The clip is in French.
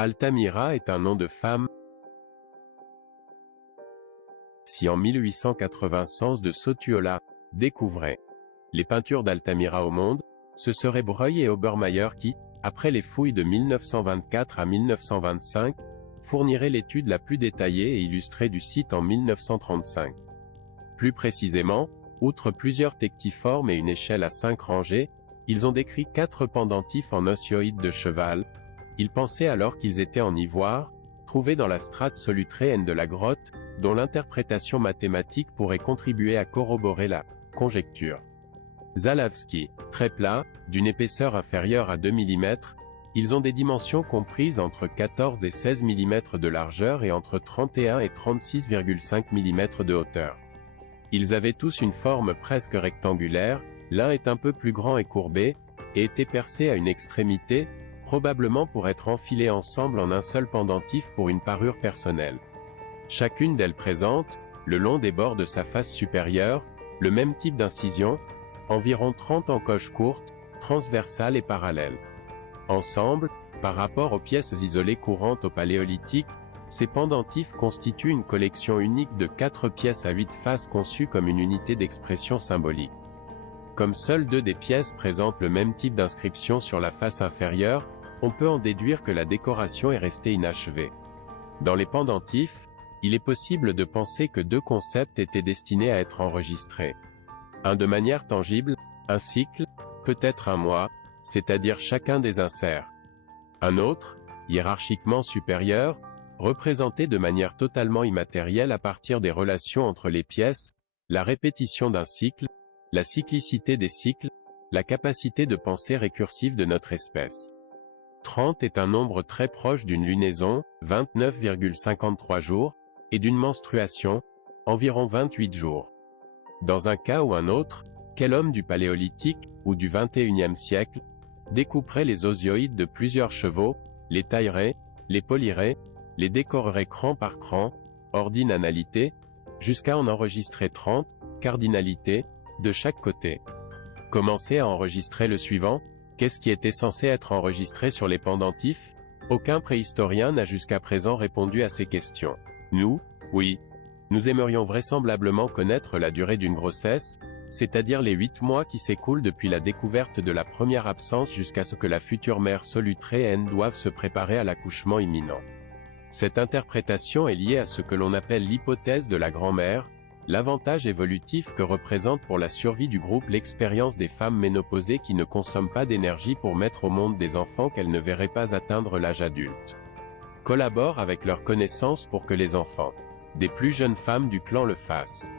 Altamira est un nom de femme. Si en 1880 Sens de Sotuola découvrait les peintures d'Altamira au monde, ce seraient Breuil et Obermayr qui, après les fouilles de 1924 à 1925, fourniraient l'étude la plus détaillée et illustrée du site en 1935. Plus précisément, outre plusieurs tectiformes et une échelle à 5 rangées, ils ont décrit 4 pendentifs en osioïdes de cheval. Ils pensaient alors qu'ils étaient en ivoire, trouvés dans la strate solutréenne de la grotte, dont l'interprétation mathématique pourrait contribuer à corroborer la conjecture. Zalawski, très plats, d'une épaisseur inférieure à 2 mm, ils ont des dimensions comprises entre 14 et 16 mm de largeur et entre 31 et 36,5 mm de hauteur. Ils avaient tous une forme presque rectangulaire, l'un est un peu plus grand et courbé, et était percé à une extrémité, probablement pour être enfilés ensemble en un seul pendentif pour une parure personnelle. Chacune d'elles présente, le long des bords de sa face supérieure, le même type d'incision, environ 30 encoches courtes, transversales et parallèles. Ensemble, par rapport aux pièces isolées courantes au Paléolithique, ces pendentifs constituent une collection unique de 4 pièces à 8 faces conçues comme une unité d'expression symbolique. Comme seules 2 des pièces présentent le même type d'inscription sur la face inférieure, on peut en déduire que la décoration est restée inachevée. Dans les pendentifs, il est possible de penser que 2 concepts étaient destinés à être enregistrés. Un de manière tangible, un cycle, peut-être un mois, c'est-à-dire chacun des inserts. Un autre, hiérarchiquement supérieur, représenté de manière totalement immatérielle à partir des relations entre les pièces, la répétition d'un cycle, la cyclicité des cycles, la capacité de pensée récursive de notre espèce. 30 est un nombre très proche d'une lunaison, 29,53 jours, et d'une menstruation, environ 28 jours. Dans un cas ou un autre, quel homme du Paléolithique, ou du XXIe siècle, découperait les osioïdes de plusieurs chevaux, les taillerait, les polirait, les décorerait cran par cran, ordinalité, jusqu'à en enregistrer 30, cardinalité, de chaque côté. Commencer à enregistrer le suivant, qu'est-ce qui était censé être enregistré sur les pendentifs? Aucun préhistorien n'a jusqu'à présent répondu à ces questions. Nous, oui. Nous aimerions vraisemblablement connaître la durée d'une grossesse, c'est-à-dire les 8 mois qui s'écoulent depuis la découverte de la première absence jusqu'à ce que la future mère solutréenne doive se préparer à l'accouchement imminent. Cette interprétation est liée à ce que l'on appelle l'hypothèse de la grand-mère, l'avantage évolutif que représente pour la survie du groupe l'expérience des femmes ménopausées qui ne consomment pas d'énergie pour mettre au monde des enfants qu'elles ne verraient pas atteindre l'âge adulte. Collabore avec leurs connaissances pour que les enfants des plus jeunes femmes du clan le fassent.